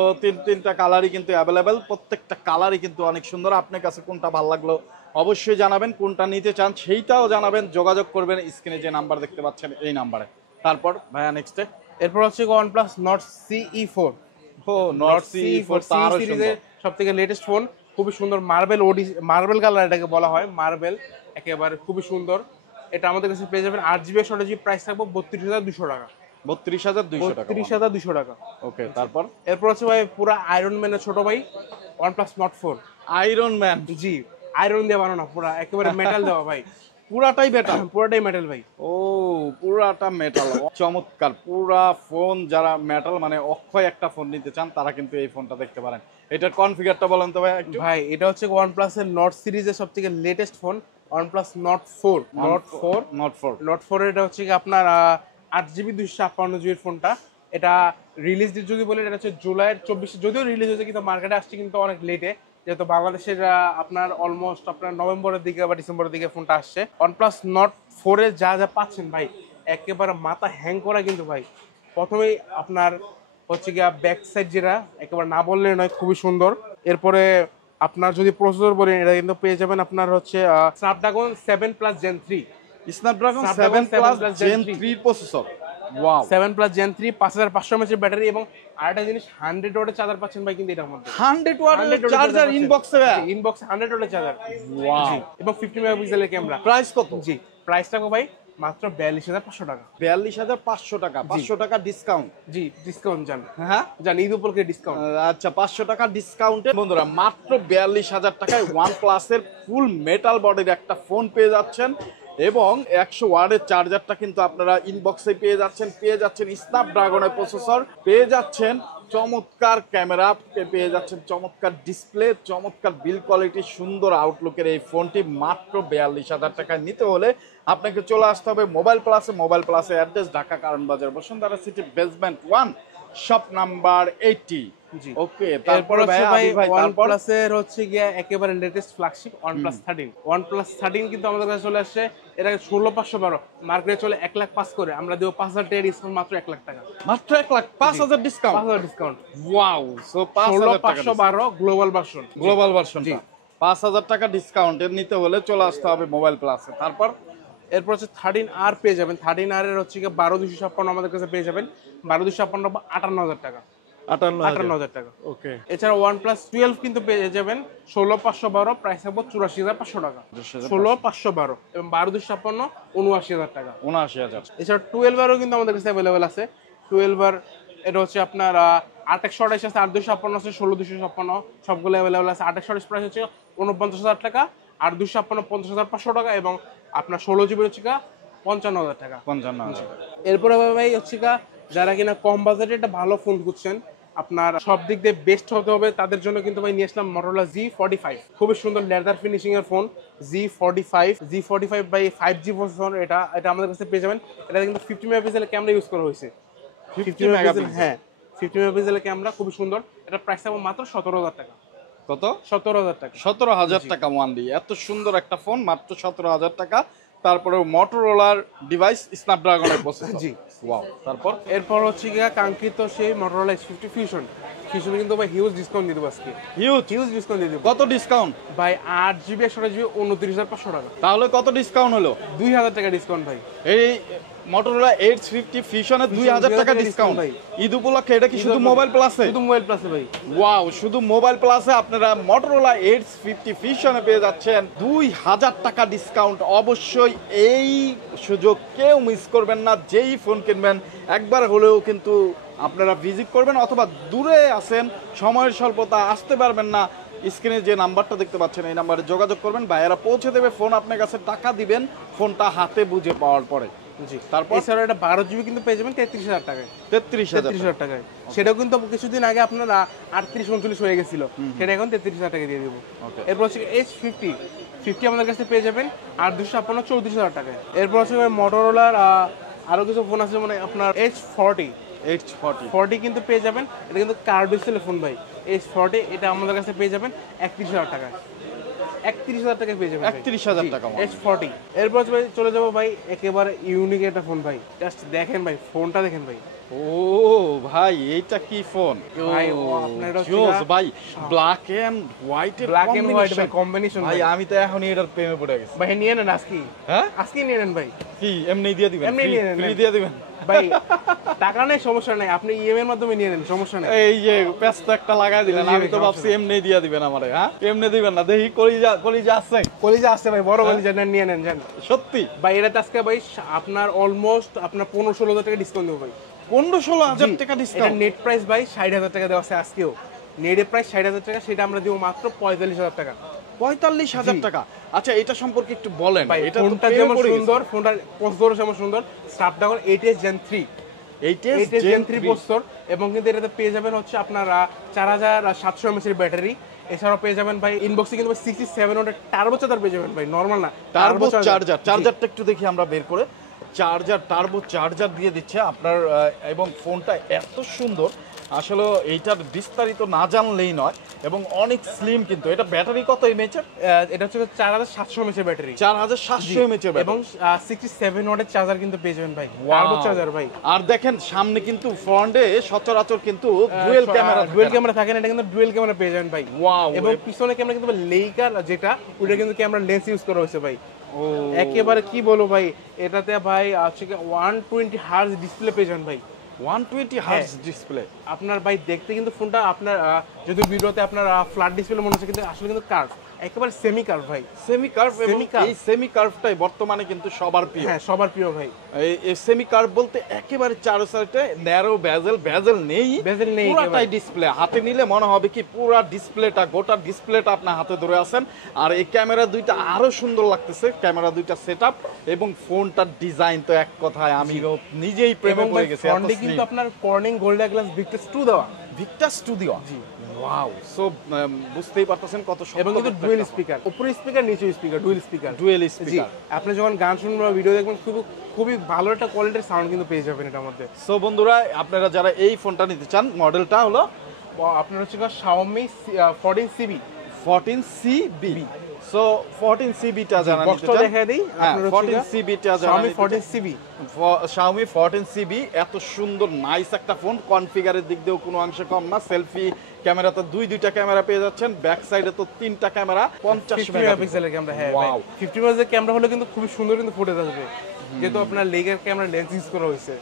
তিনটা কালারই কিন্তু অ্যাভেলেবেল, প্রত্যেকটা কালারই কিন্তু অনেক সুন্দর। আপনার কাছে কোনটা ভালো লাগলো অবশ্যই জানাবেন, কোনটা নিতে চান সেইটাও জানাবেন। যোগাযোগ করবেন স্ক্রিনে যে নাম্বার দেখতে পাচ্ছেন এই নাম্বারে। তারপর ভাইয়া নেক্সটে? এরপর হচ্ছে OnePlus Nord CE4। ও, Nord CE4 তারও সিরিজের সুন্দর। সবথেকে লেটেস্ট ফোন, খুবই সুন্দর মার্বেল কালার এটাকে বলা হয়, মার্বেল, একেবারে খুবই সুন্দর। এটা আমাদের কাছে পেয়ে যাবেন 8GB 128GB, প্রাইস থাকবে 32200 টাকা। 32200 টাকা। 32200 টাকা। ওকে, তারপর? এরপর হচ্ছে ভাই পুরা আয়রন ম্যানের ছোট ভাই, OnePlus Nord 4। Iron man? জি, আয়রন দিয়ে বানানো, পুরা একেবারে মেটাল দেওয়া ভাই, পুরাটাই মেটাল? পুরাটাই মেটাল ভাই। ও, পুরাটা মেটাল, চমৎকার। পুরা ফোন যারা মেটাল মানে অক্ষয় একটা ফোন নিতে চান, তারা কিন্তু এই ফোনটা দেখতে পারেন। এটার কনফিগারটা বলেন তো ভাই একটু। ভাই এটা হচ্ছে OnePlus এর Nord সিরিজের সবথেকে latest phone, OnePlus Nord 4। Nord 4 এটা হচ্ছে কি আপনার 8GB 256GB ফোনটা। এটা রিলিজ ডেট যদি বলি, এটা হচ্ছে জুলাইয়ের 24, যদিও রিলিজ হয়েছে কিন্তু মার্কেটে আসছে কিন্তু অনেক লেটে, যেহেতু বাংলাদেশের আপনার অলমোস্ট আপনার নভেম্বরের দিকে বা ডিসেম্বরের দিকে ফোনটা আসছে। OnePlus Nord 4 এ যা যা পাচ্ছেন ভাই, একেবারে মাথা হ্যাং করা কিন্তু ভাই। প্রথমেই আপনার হচ্ছে গিয়া ব্যাক সাইড, যেটা একেবারে না বললে নয়, খুবই সুন্দর। এরপরে আপনার যদি প্রসেসর বলেন, এটা কিন্তু পেয়ে যাবেন আপনার হচ্ছে Snapdragon 7+ Gen 3। Snapdragon 7+ Gen 3 processor, wow. 7+ Gen 3, 5500 mAh battery, এবং আরেকটা জিনিস 100 ওয়াটের চার্জার পাচ্ছেন ভাই কিন্তু এটার মধ্যে। 100 ওয়াটের চার্জার ইনবক্সে? ইনবক্সে 100 ওয়াটের চার্জার, ওয়াও। এবং 50 মেগাপিক্সেলের ক্যামেরা। প্রাইস কত? জি, প্রাইস থাকবে ভাই মাত্র 42500 টাকা। 42500 টাকা, 500 টাকা ডিসকাউন্ট। জি, ডিসকাউন্ট জান, হ্যাঁ জান, ঈদ উপলক্ষে ডিসকাউন্ট। আচ্ছা, 500 টাকা ডিসকাউন্টে বন্ধুরা মাত্র 42000 টাকায় OnePlus এর ফুল মেটাল বডির একটা ফোন পেয়ে যাচ্ছেন। এবং 100 ওয়াটের চার্জারটা কিন্তু আপনারা ইনবক্সে পেয়ে যাচ্ছেন স্ন্যাপড্রাগনের প্রসেসর, পেয়ে যাচ্ছেন চমৎকার ক্যামেরা, পেয়ে যাচ্ছেন চমৎকার ডিসপ্লে, চমৎকার বিল কোয়ালিটি, সুন্দর আউটলুকের এই ফোনটি মাত্র 42000 টাকায় নিতে হলে আপনাকে চলে আসতে হবে মোবাইল প্লাসে অ্যাড্রেস ঢাকা কারণ বাজার, Bashundhara city, basement 1, shop number 80। জি, ওকে, তারপর তারপরে হচ্ছে ভাই ভাই তারপর? OnePlus এর হচ্ছে গিয়া একেবারে লেটেস্ট ফ্ল্যাগশিপ OnePlus 13। OnePlus 13 কিন্তু আমাদের কাছে চলে আসছে, এটা 16512, মার্কেটে চলে 1 লাখ 5 করে, আমরা দেব 5000 টাকা ডিসকাউন্ট, মাত্র 1 লাখ টাকা। মাত্র 1 lakh 5000 discount? 5000 discount, wow. So 5000 টাকা 16512 গ্লোবাল ভার্সন, গ্লোবাল ভার্সনটা 5000 টাকা ডিসকাউন্টের নিতে হলে চলে আসতে হবে মোবাইল প্লাসে। তারপর? এরপর হচ্ছে 13R পেয়ে যাবেন। 13R এর হচ্ছে গিয়ে 12256 আমাদের কাছে পেয়ে যাবেন। 12256 বা 58000 টাকা, 58000 টাকা। ওকে। এছাড়া OnePlus 12 কিন্তু পেয়ে যাবেন 16512, প্রাইস থাকবে 84500 টাকা। 16512 এবং 12256 79000 টাকা। 79000। এছাড়া 12 কিন্তু আমাদের কাছে অ্যাভেলেবেল আছে। 12 এটা হচ্ছে আপনার 8128 আছে, 8256 আছে, 16256, সবগুলো অ্যাভেলেবেল আছে। 8128 প্রাইস হচ্ছে 49000 টাকা, আর 256 50500 টাকা, এবং আপনার 16GB হচ্ছে 55000 টাকা। 55000। এরপরে ভাই হচ্ছে যারা কিনা কম বাজেটে একটা ভালো ফোন খুঁজছেন, আপনার সব দিক দিয়ে বেস্ট হতে হবে, তাদের জন্য কিন্তু ভাই নিয়ে আসলাম Motorola Z45। খুবই সুন্দর লেদার ফিনিশিং এর phone Z45 by 5G processor. এটা আমাদের কাছে পেয়ে যাবেন। এটা কিন্তু 50 মেগাপিক্সেলের ক্যামেরা ইউজ করা হয়েছে। 50 মেগাপিক্সেল? হ্যাঁ, 50 মেগাপিক্সেলের ক্যামেরা, খুবই সুন্দর। এটা প্রাইস থাকবে মাত্র 17000 টাকা। কত? 17000 টাকা। 17000 টাকা ওয়ানলি। এত সুন্দর একটা ফোন মাত্র 17000 টাকা। তারপরে মোটরোলার ডিভাইস স্ন্যাপড্রাগনের প্রসেসর। জি। ওয়াও, তারপর এরপর হচ্ছে গিয়া কাঙ্ক্ষিত সেই Motorola X50 Fusion ফিউশনে কিন্তু ভাই হিউজ ডিসকাউন্ট দিয়ে দেবো আজকে, হিউজ হিউজ ডিসকাউন্ট দিয়ে দেবো কত ডিসকাউন্ট? ভাই 8GB 128GB 29,500 টাকা, তাহলে কত ডিসকাউন্ট হলো? 2000 টাকা ডিসকাউন্ট ভাই। এই মোটরোলা X50 ফিউশনে 2000 টাকা ডিসকাউন্ট ভাই। ঈদ উপলক্ষে। এটা কি শুধু মোবাইল প্লাসে? শুধু মোবাইল প্লাসে ভাই। ওয়াও, শুধু মোবাইল প্লাসে আপনারা মোটরোলা X50 ফিউশনে পেয়ে যাচ্ছেন 2000 টাকা ডিসকাউন্ট। অবশ্যই এই সুযোগ কেউ মিস করবেন না। যেই ফোন কিনবেন একবার হলেও কিন্তু আপনারা ভিজিট করবেন, অথবা দূরে আছেন, সময়ের স্বল্পতা, আসতে পারবেন না, স্ক্রিনে যে নাম্বারটা দেখতে পাচ্ছেন এই নাম্বারে যোগাযোগ করবেন, ভাইয়েরা পৌঁছে দেবে, ফোন আপনার কাছে, টাকা দিবেন ফোনটা হাতে বুঝে পাওয়ার পরে। জি, তারপর এছাড়া এটা 12GB কিন্তু পেয়ে যাবেন 33,000 টাকায়, 33,000 টাকায়। সেটাও কিন্তু কিছুদিন আগে আপনার 38-39 হয়ে গেছিল, সেটা এখন 33,000 টাকা দিয়ে দেবো। এরপর হচ্ছে H50 আমাদের কাছে পেয়ে যাবেন 8,256 34,000 টাকায়। এরপর হচ্ছে মোটরোলার আরো কিছু ফোন আছে, মানে আপনার H40 কিন্তু পেয়ে যাবেন। এটা কিন্তু কার্ভ ডিসপ্লে ফোন ভাই, H40 এটা আমাদের কাছে পেয়ে যাবেন 31,000 টাকায়, 31,000 টাকায় পেয়ে যাবেন 31,000 টাকা। H40। এরপর ভাই চলে যাবো ভাই একেবারে ইউনিক একটা ফোন ভাই, জাস্ট দেখেন ভাই, ফোনটা দেখেন ভাই। ও ভাই, এইটা কি ফোন ভাই, ও আপনার এটা হচ্ছে জোস ভাই, ব্ল্যাক এন্ড হোয়াইট এর ব্ল্যাক এন্ড হোয়াইট ভাই কম্বিনেশন ভাই। ভাই। আমি তো এখনই এটার প্রেমে পড়ে গেছি ভাই নিয়ে নেন আজকে, হ্যাঁ আজকে নিয়ে নেন ভাই। কি এমনি দিয়ে দিবেন? এমনি নিয়ে নেন, ফ্রি নেন। দিয়ে দিবেন ভাই টাকা নেই, সমস্যা নেই, আপনি ইএমআই এর মাধ্যমে নিয়ে নেন, সমস্যা নেই। এই যে পেস্ট একটা লাগাই দিলেন, আমি তো ভাবছি এমনি দিয়ে দিবেন আমারে। হ্যাঁ, এমনি দিবেন না, দেখি কলিজা আছে। কলিজা আসছে ভাই, বড় কলিজা নেন, নিয়ে নেন যান। সত্যি ভাই এটাতে আজকে ভাই আপনার অলমোস্ট আপনার 15-16 টাকা ডিসকাউন্ট দেবো ভাই। 15-16,000 টাকা এটা ডিসকাউন্ট? নেট প্রাইস ভাই 60,000 টাকা দেওয়া আছে আজকেও, নেট প্রাইস 60,000 টাকা, সেটা আমরা দিব মাত্র 45,000 টাকা। 45,000 টাকা। আচ্ছা, এটা সম্পর্কে একটু বলেন। ভাই এটা তো ফোনটা প্রেমে যেমন পড়ে গেছি। সুন্দর, ফোনটার প্রসেসর যেমন সুন্দর, Snapdragon 8s Gen 3 8s Gen 3 processor, এবং কিন্তু এটাতে পেয়ে যাবেন হচ্ছে আপনার 4700 mAh এর ব্যাটারি। এছাড়াও পেয়ে যাবেন ভাই ইনবক্সে কিন্তু 67 ওয়াটের টার্বো চার্জার পেয়ে যাবেন ভাই, নরমাল না, টার্বো চার্জার। চার্জারটা একটু দেখি আমরা বের করে। টার্বো চার্জার দিয়ে দিচ্ছে আপনার, এবং ফোনটা এত সুন্দর, আসলে এইটার বিস্তারিত না জানলেই নয়, এবং অনেক স্লিম কিন্তু। এটা ব্যাটারি কত এমএএইচ এর? এটা হচ্ছে 4700 mAh এর ব্যাটারি, 4700 এমএএইচ এর এবং ব্যাটারি, 67 ওয়াটের চার্জার কিন্তু পেয়ে যাবেন ভাই, টার্বো চার্জার ভাই। আর দেখেন সামনে কিন্তু ফ্রন্টে সচরাচর কিন্তু ডুয়েল ক্যামেরা থাকে না, এটা কিন্তু ডুয়েল ক্যামেরা পেয়ে যাবেন ভাই। ওয়াও, এবং পিছনে ক্যামেরা কিন্তু লেইকার যেটা, ওটা কিন্তু ক্যামেরা লেন্স ইউজ করা হয়েছে ভাই। একেবারে কি বলবো ভাই, এটাতে ভাই আছে 120 হার্জ ডিসপ্লে পেয়ে যাবেন ভাই, 120 হার্জ ডিসপ্লে। আপনার ভাই দেখতে কিন্তু ফোনটা আপনার যদি ভিডিওতে আপনার ফ্ল্যাট ডিসপ্লে মনে হচ্ছে, কিন্তু আসলে কিন্তু কার্ভ, একেবারে সেমি কার্ভ ভাই, সেমি কার্ভ। এবং Semi curve। এই সেমি কার্ভটাই বর্তমানে কিন্তু সবার প্রিয়। হ্যাঁ সবার প্রিয় ভাই। এই সেমি কার্ভ বলতে একেবারে চারো সাইডে ন্যারো বেজেল নেই, Bezel নেই পুরাটাই একেবারে। ডিসপ্লে। হাতে নিলে মনে হবে কি পুরা ডিসপ্লেটা, গোটা ডিসপ্লেটা আপনার হাতে ধরে আছেন। আর এই ক্যামেরা দুইটা আরো সুন্দর লাগতেছে, ক্যামেরা দুইটা সেটআপ, এবং ফোনটার ডিজাইন তো এক কথায় আমি নিজেই প্রেমে এবং পড়ে গেছি। ফ্রন্টে কিন্তু আপনার কর্নিং গোল্ডা গ্লাস ভিক্টাস 2 দেওয়া, ভিক্টাস স্টুডিও। জি। ওয়াও, সো বুঝতেই পারতেছেন কত সুন্দর। এবং কিন্তু ডুয়েল স্পিকার, উপরে স্পিকার নিচে স্পিকার, ডুয়েল স্পিকার। ডুয়েল জি, স্পিকার। আপনি যখন গান শুনবেন বা ভিডিও দেখবেন খুবই ভালো একটা কোয়ালিটির সাউন্ড কিন্তু পেয়ে যাবেন এটার মধ্যে। সো বন্ধুরা, আপনারা যারা এই ফোনটা নিতে চান, মডেলটা হলো আপনার হচ্ছে Xiaomi 14CB 14CB। So 14CB টা যারা নিতে বক্সটা চান, দেখায় দেই, হ্যাঁ, আপনার 14CB টা যারা Xiaomi নিতে চান, 14CB Xiaomi 14CB এত সুন্দর নাইস একটা ফোন। কনফিগারের দিক দিয়েও কোনো অংশে কম না। সেলফি ক্যামেরাতে দুইটা ক্যামেরা পেয়ে যাচ্ছেন, ব্যাক সাইডে তো 3টা ক্যামেরা, 50 মেগাপিক্সেলের ক্যামেরা। হ্যাঁ ভাই, Wow. 50 মেগাপিক্সেলের ক্যামেরা হলে কিন্তু খুবই সুন্দর কিন্তু ফুটেজ আসবে, যেহেতু আপনার লেগের ক্যামেরা লেন্স ইউজ করা হয়েছে।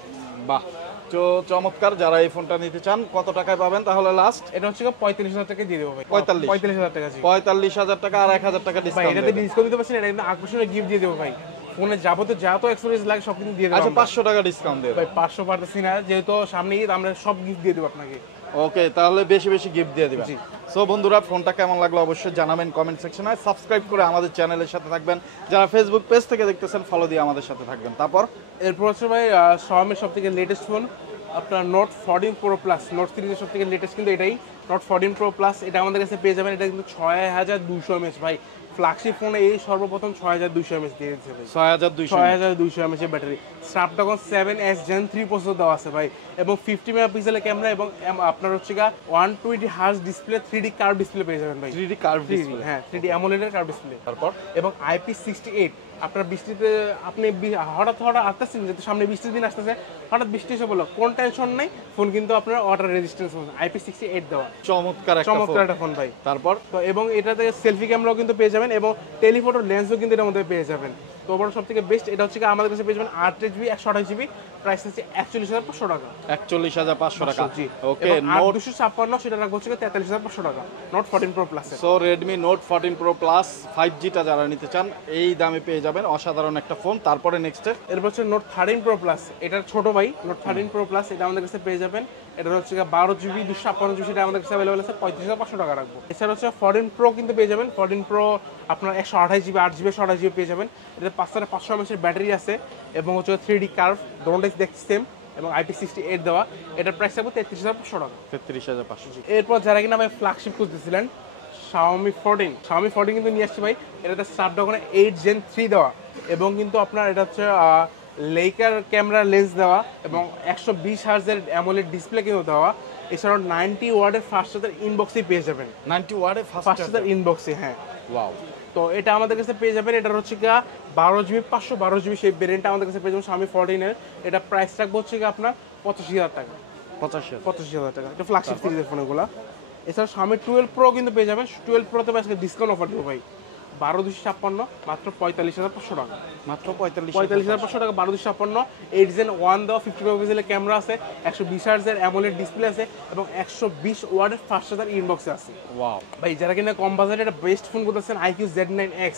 বাহ, তো চমৎকার। যারা এই ফোনটা নিতে চান কত টাকায় পাবেন তাহলে লাস্ট? এটা হচ্ছে 45,000 টাকা দিয়ে দেবো ভাই। 45,000 টাকা। জি 45,000 টাকা আর 1,000 টাকা ভাই, ডিসকাউন্ট। এটাতে ডিসকাউন্ট দিতে পারছেন, এটা কিন্তু আকর্ষণীয় গিফট দিয়ে দেবো ভাই। ফোনে যাবতীয় যত অ্যাক্সেসরিজ লাগে সব কিন্তু দিয়ে দেবো আচ্ছা, আমরা। 500 টাকা ডিসকাউন্ট দেবেন ভাই 500 পারতেছি না, যেহেতু সামনে ঈদ, আমরা সব গিফট দিয়ে দেবো আপনাকে। ওকে, তাহলে বেশি বেশি গিফট দিয়ে দিবেন। জি। সো বন্ধুরা, ফোনটা কেমন লাগলো অবশ্যই জানাবেন কমেন্ট সেকশনে। সাবস্ক্রাইব করে আমাদের চ্যানেলের সাথে থাকবেন। যারা ফেসবুক পেজ থেকে দেখতেছেন, ফলো দিয়ে আমাদের সাথে থাকবেন। তারপর এরপর হচ্ছে ভাই Xiaomi সব থেকে লেটেস্ট ফোন, আপনার Note 14 Pro Plus, নোট সিরিজের সব থেকে লেটেস্ট কিন্তু এটাই, Note 14 Pro Plus। এটা আমাদের কাছে পেয়ে যাবেন, এটা কিন্তু 6200 mAh ভাই, ফ্ল্যাগশিপ ফোনে এই সর্বপ্রথম 6200 mAh দিয়ে দিচ্ছে ভাই। 6200 6200 mAh এর battery, Snapdragon 7S Gen 3 processor দেওয়া আছে ভাই, এবং 50 মেগাপিক্সেলের ক্যামেরা, এবং আপনার হচ্ছে 120 hertz display, 3D curve display পেয়ে যাবেন ভাই। 3D কার্ভ ডিসপ্লে, হ্যাঁ 3D অ্যামোলেড এর কার্ভ ডিসপ্লে। তারপর এবং IP68, আপনার বৃষ্টিতে আপনি হঠাৎ আসতেছেন, যেহেতু সামনে বৃষ্টির দিন আসতেছে, হঠাৎ বৃষ্টি এসে বললো, কোন টেনশন নাই, ফোন কিন্তু আপনার ওয়াটার রেজিস্ট্যান্স IP68 দেওয়া, চমৎকার একটা ফোন ভাই। তারপর তো এবং এটাতে সেলফি ক্যামেরাও কিন্তু পেয়ে যাবেন, এবং টেলিফটো লেন্সও কিন্তু এটার মধ্যে পেয়ে যাবেন। তো ওভার সব থেকে বেস্ট এটা হচ্ছে আমাদের কাছে পেয়ে যাবেন 8GB 128GB, প্রাইস হচ্ছে 41,500 টাকা। 41,500 টাকা। জি ওকে, নোট 256 সেটা রাখবো হচ্ছে 43,500 টাকা, note 14 pro plus. So Redmi Note 14 Pro Plus 5G টা যারা নিতে চান এই দামে পেয়ে যাবেন, অসাধারণ একটা ফোন। তারপরে নেক্সট এরপর হচ্ছে নোট 13 প্রো প্লাস, এটার ছোট ভাই নোট 13 প্রো প্লাস, এটা আমাদের কাছে পেয়ে যাবেন। এটা হচ্ছে 12GB 256GB, সেটা আমাদের কাছে অ্যাভেলেবল আছে, 35,500 টাকা রাখবো। এছাড়া হচ্ছে 14 প্রো কিন্তু পেয়ে যাবেন, 14 প্রো আপনার 128GB 8GB 128GB পেয়ে যাবেন। এটাতে 5500 mAh ব্যাটারি আছে, এবং হচ্ছে 3D কার্ভ, দোনোটাই দেখতে সেম, এবং IP68 দেওয়া। এটার প্রাইস থাকবে 33,500 টাকা। 33,500। এরপর যারা কিনা ভাই ফ্ল্যাগশিপ খুঁজতেছিলেন, Xiaomi 14 কিন্তু নিয়ে আসছি ভাই। এটাতে স্ন্যাপড্রাগন 8 Gen 3 দেওয়া, এবং কিন্তু আপনার এটা হচ্ছে লেইকার ক্যামেরা লেন্স দেওয়া, এবং 120 হার্জের অ্যামোলেড ডিসপ্লে কিন্তু দেওয়া। এছাড়াও 90 ওয়াটের ফাস্ট চার্জার ইনবক্সেই পেয়ে যাবেন। 90 ওয়াটের ফাস্ট ফাস্ট চার্জার ইনবক্সে, হ্যাঁ। ওয়াও। তো এটা আমাদের কাছে পেয়ে যাবেন। এটার হচ্ছে 12GB 512GB সেই ভেরিয়েন্টটা আমাদের কাছে পেয়ে যাবেন Xiaomi 14 এর। এটা প্রাইস রাখবো হচ্ছে আপনার 85,000 টাকা। 85,000 টাকা, এটা ফ্ল্যাগশিপ সিরিজের ফোনগুলো। এছাড়া Xiaomi 12 Pro কিন্তু পেয়ে যাবেন। 12 Pro তে আজকে ডিসকাউন্ট অফার দেবো ভাই, 12,256, মাত্র 45,500 টাকা। মাত্র 45,500 টাকা, 12,256, 8 Gen 1 দেওয়া, 50 মেগাপিক্সেলের ক্যামেরা আছে, 120 হার্জের অ্যামোলেড ডিসপ্লে আছে, এবং 120 ওয়াটের ফাস্ট চার্জার ইনবক্সে আছে। ওয়াও ভাই যারা কিনা কম বাজেটে একটা বেস্ট ফোন করতেছেন, IQ Z9X,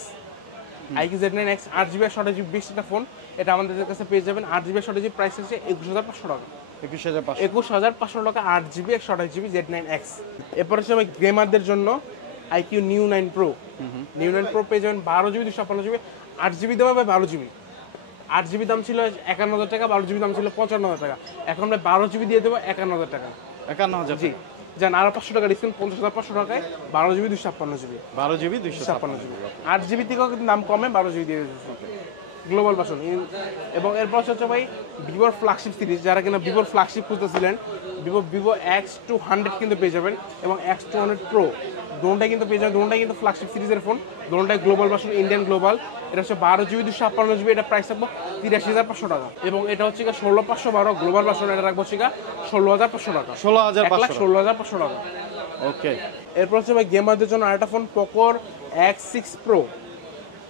8GB 128GB best একটা ফোন। এটা আমাদের কাছে পেয়ে যাবেন 8GB 128GB, প্রাইস হচ্ছে 21,500 টাকা। 21,500 টাকা 8GB 128GB Z9X। এরপর হচ্ছে আমি গেমারদের জন্য IQ Neo 9 Pro, Neo 9 Pro পেয়ে যাবেন 12GB 256GB, 8GB দেওয়া ভাই 12GB। 8GB দাম ছিল 51,000 টাকা, 12GB দাম ছিল 55,000 টাকা। এখন ভাই 12GB দিয়ে দেবো 51,000 টাকা। 51,000। জি যান, আরো 500 টাকা ডিসকাউন্ট, 50,500 টাকায় 12GB 256GB। 12GB 256GB। 8GB থেকেও কিন্তু দাম কমে, 12GB দিয়ে দিচ্ছে গ্লোবাল ভার্সন। এবং এরপর হচ্ছে ভাই ভিভোর ফ্ল্যাগশিপ সিরিজ, যারা কিনা ভিভোর ফ্ল্যাগশিপ খুঁজতেছিলেন, ভিভো X200 কিন্তু পেয়ে যাবেন, এবং X200 Pro দোনটাই কিন্তু পেয়ে যাবেন। দোনটাই কিন্তু ফ্ল্যাগশিপ সিরিজের ফোন, দোনটাই গ্লোবাল ভার্সন, ইন্ডিয়ান গ্লোবাল। এটা হচ্ছে 12GB 256GB, এটা প্রাইস রাখবো 83,500 টাকা। এবং এটা হচ্ছে 16,512 গ্লোবাল ভার্সন, এটা রাখবো 16,500 টাকা। 16,500 টাকা। ওকে। এরপর হচ্ছে ভাই গেমারদের জন্য আরেকটা ফোন, পোকোর X6 Pro।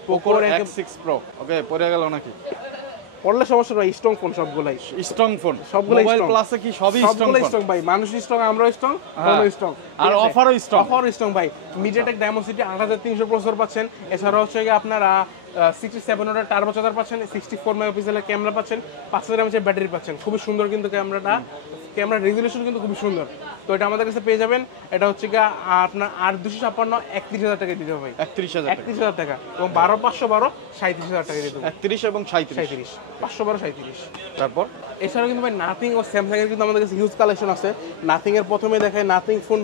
পোকোর X6 Pro। ওকে, পড়ে গেল নাকি? পড়লে সমস্যা ভাই, স্ট্রং ফোন সবগুলাই, স্ট্রং ফোন সবগুলাই মোবাইল প্লাসে কি সবই স্ট্রং ভাই, মানুষ স্ট্রং, আমরাও স্ট্রং, ফোনও স্ট্রং, আর অফারও স্ট্রং ভাই। MediaTek Dimensity 8300 প্রসেসর পাচ্ছেন। এছাড়া হচ্ছে আপনারা 6700 টার্বো চার্জার পাচ্ছেন, 64 মেগাপিক্সেলের ক্যামেরা পাচ্ছেন, 5000 mAh ব্যাটারি পাচ্ছেন। খুবই সুন্দর কিন্তু ক্যামেরাটা, ক্যামেরা রেজুলেশন কিন্তু খুবই সুন্দর। তো এটা আমাদের কাছে পেয়ে যাবেন। এটা হচ্ছে আপনার 8,256 31,000 টাকা দিতে হবে ভাই। 31,000 টাকা, এবং 12,512 37,000 টাকা দিতে হবে। 31 এবং 37, 512 37। তারপর এছাড়াও কিন্তু ভাই নাথিং ও স্যামসাং এর কিন্তু আমাদের কাছে হিউজ কালেকশন আছে। নাথিং এর প্রথমে দেখায় নাথিং ফোন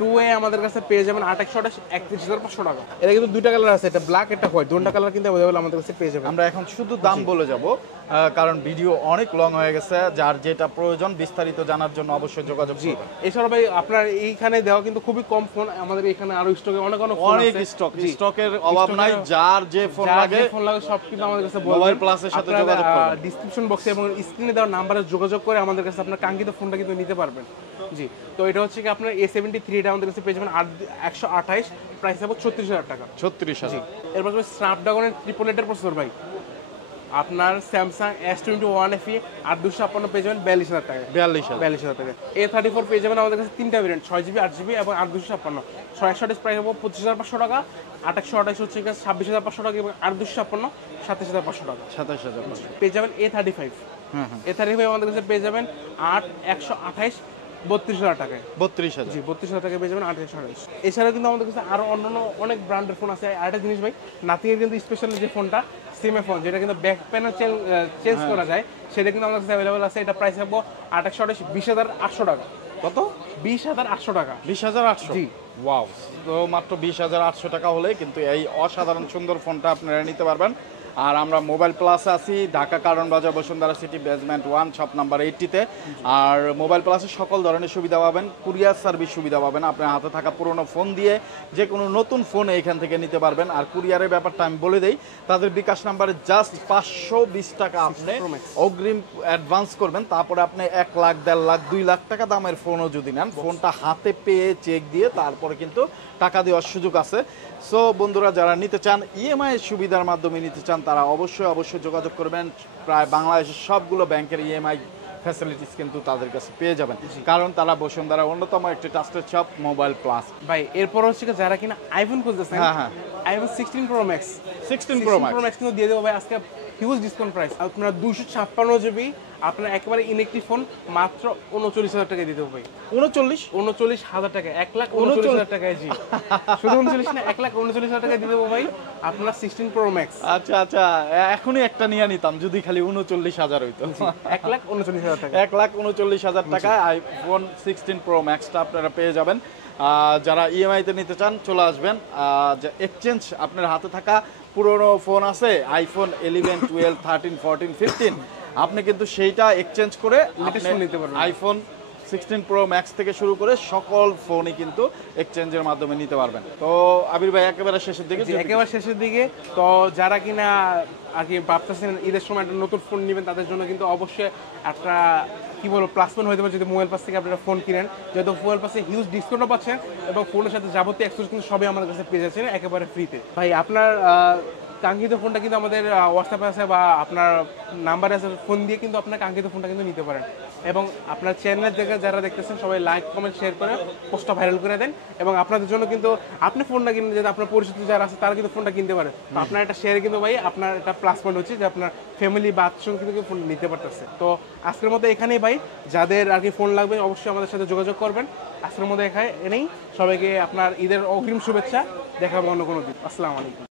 2A আমাদের কাছে পেয়ে যাবেন 2828 31,500 টাকা। এটা কিন্তু দুইটা কালার আছে, এটা ব্ল্যাক, এটা হোয়াইট, দুটো কালার কিন্তু अवेलेबल আমাদের কাছে পেয়ে যাবেন। আমরা এখন শুধু দাম বলে যাব, কারণ ভিডিও অনেক লং হয়ে গেছে। যার যেটা প্রয়োজন বিস্তারিত জানার জন্য অবশ্যই যোগাযোগ করবেন। এছাড়া ভাই আপনার এইখানে দেওয়া কিন্তু খুবই কম ফোন, আমাদের এখানে আরো স্টকে অনেক স্টকের অভাব নাই। যার যে ফোন লাগে সব কিন্তু আমাদের কাছে মোবাইল প্লাসের সাথে যোগাযোগ করবেন। ডেসক্রিপশন বক্সে এবং স্ক্রিনে দেওয়া নম্বরে যোগাযোগ করে আমাদের কাছে আপনার কাঙ্ক্ষিত ফোনটা কিন্তু নিতে পারবেন। জি, তো এটা হচ্ছে কি আপনার A73, এটা আমাদের কাছে পেয়ে যাবেন 128, প্রাইস হবে 36,000 টাকা। 36,000। এরপর স্ন্যাপড্রাগনের 888 প্রসেসর ভাই, আপনার স্যামসাং S21 FE 8,256 পেয়ে যাবেন 42,000 টাকা। 42,000 টাকা। A34 পেয়ে যাবেন আমাদের কাছে তিনটা ভেরিয়েন্ট, 6GB 8GB এবং 8,256। 628 প্রাইস হবে 25,500 টাকা, 828 হচ্ছে 26,500 টাকা, এবং 8,256 27,500 টাকা। 27,500 পেয়ে যাবেন A35। A35 আমাদের কাছে পেয়ে যাবেন 128 32,000 টাকায়। 32,000। জি, 32,000 টাকায় পেয়ে যাবেন 828। এছাড়া কিন্তু আমাদের কাছে আরো অন্যান্য অনেক ব্র্যান্ডের ফোন আছে। আরেকটা জিনিস ভাই, নাথিং এর কিন্তু স্পেশাল যে ফোনটা সিমে ফোন, যেটা কিন্তু ব্যাক প্যানেল চেঞ্জ করা যায়, সেটা কিন্তু আমাদের কাছে অ্যাভেলেবল আছে। এটা প্রাইস রাখবো 2828 20,800 টাকা। কত? 20,800 টাকা। 20,800। জি, ওয়াও, তো মাত্র 20,800 টাকা হলে কিন্তু এই অসাধারণ সুন্দর ফোনটা আপনারা নিতে পারবেন। আর আমরা মোবাইল প্লাসে আছি ঢাকা কারণ বাজার Bashundhara city basement 1 shop number 80-তে। আর মোবাইল প্লাসে সকল ধরনের সুবিধা পাবেন, কুরিয়ার সার্ভিস সুবিধা পাবেন, আপনার হাতে থাকা পুরনো ফোন দিয়ে যে কোনো নতুন ফোন এইখান থেকে নিতে পারবেন। আর কুরিয়ারের ব্যাপারটা আমি বলে দেই, তাদের বিকাশ নাম্বারে জাস্ট 520 টাকা আপনি অগ্রিম অ্যাডভান্স করবেন, তারপরে আপনি 1 লাখ 1.5 লাখ 2 লাখ টাকা দামের ফোনও যদি নেন, ফোনটা হাতে পেয়ে চেক দিয়ে তারপরে কিন্তু টাকা দেওয়ার সুযোগ আছে। সো বন্ধুরা, যারা নিতে চান ইএমআই এর সুবিধার মাধ্যমে নিতে চান, তারা অবশ্যই যোগাযোগ করবেন। প্রায় বাংলাদেশের সবগুলো ব্যাংকের ইএমআই ফ্যাসিলিটিস কিন্তু তাদের কাছে পেয়ে যাবেন, কারণ তারা বসুন্ধরা অন্যতম একটি ট্রাস্টেড শপ মোবাইল প্লাস। ভাই এরপর হচ্ছে যারা কিনা আইফোন খুঁজতেছেন, হ্যাঁ iPhone 16 pro max 16 pro max কিন্তু দিয়ে দেবো ভাই আজকে হিউজ ডিসকাউন্ট প্রাইস। আপনার 256 জিবি আপনার একেবারে ইলেকট্রিক ফোন মাত্র 39,000 টাকায় দিতে হবে ভাই। 39,000 টাকা, 1,39,000 টাকায়। জি, শুধু 39 না, 1,39,000 টাকায় দিয়ে দেবো ভাই আপনার 16 প্রো ম্যাক্স। আচ্ছা, এখনই একটা নিয়ে নিতাম যদি খালি 39,000 হইতো। 1,39,000 টাকা, 1,39,000 টাকায় আইফোন 16 প্রো ম্যাক্সটা আপনারা পেয়ে যাবেন। যারা ইএমআইতে নিতে চান চলে আসবেন। এক্সচেঞ্জ আপনার হাতে থাকা পুরনো ফোন আছে আইফোন 11, 12, 13, 14, 15, আপনি কিন্তু সেইটা এক্সচেঞ্জ করে লেটেস্ট ফোন নিতে পারবেন। আইফোন 16 প্রো ম্যাক্স থেকে শুরু করে সকল ফোনই কিন্তু এক্সচেঞ্জের মাধ্যমে নিতে পারবেন। তো আবির ভাই একেবারে শেষের দিকে, একেবারে শেষের দিকে, তো যারা কিনা আর কি ভাবতেছেন ঈদের সময় একটা নতুন ফোন নেবেন, তাদের জন্য কিন্তু অবশ্যই একটা কি বলবো প্লাস পয়েন্ট হতে পারে যদি মোবাইল পাস থেকে আপনারা ফোন কিনেন, যেহেতু মোবাইল পাসে হিউজ ডিসকাউন্টও পাচ্ছেন এবং ফোনের সাথে যাবতীয় অ্যাক্সেস কিন্তু সবই আমাদের কাছে পেয়ে যাচ্ছেন একেবারে ফ্রিতে। ভাই আপনার কাঙ্ক্ষিত ফোনটা কিন্তু আমাদের হোয়াটসঅ্যাপে আছে বা আপনার নাম্বারে আছে, ফোন দিয়ে কিন্তু আপনার কাঙ্ক্ষিত ফোনটা কিন্তু নিতে পারেন। এবং আপনার চ্যানেলের জায়গায় যারা দেখতেছেন সবাই লাইক কমেন্ট শেয়ার করে পোস্টটা ভাইরাল করে দেন, এবং আপনাদের জন্য কিন্তু আপনি ফোনটা কিনতে যদি আপনার পরিচিত যারা আছে তারা কিন্তু ফোনটা কিনতে পারে। তো আপনার একটা শেয়ারে কিন্তু ভাই আপনার একটা প্লাস পয়েন্ট হচ্ছে যে আপনার ফ্যামিলি বা আত্মীয় কিন্তু ফোন নিতে পারতেছে। তো আজকের মতো এখানেই ভাই, যাদের আর কি ফোন লাগবে অবশ্যই আমাদের সাথে যোগাযোগ করবেন। আজকের মতো এখানে এনেই সবাইকে আপনার ঈদের অগ্রিম শুভেচ্ছা, দেখা হবে অন্য কোনো দিন। আসসালামু আলাইকুম।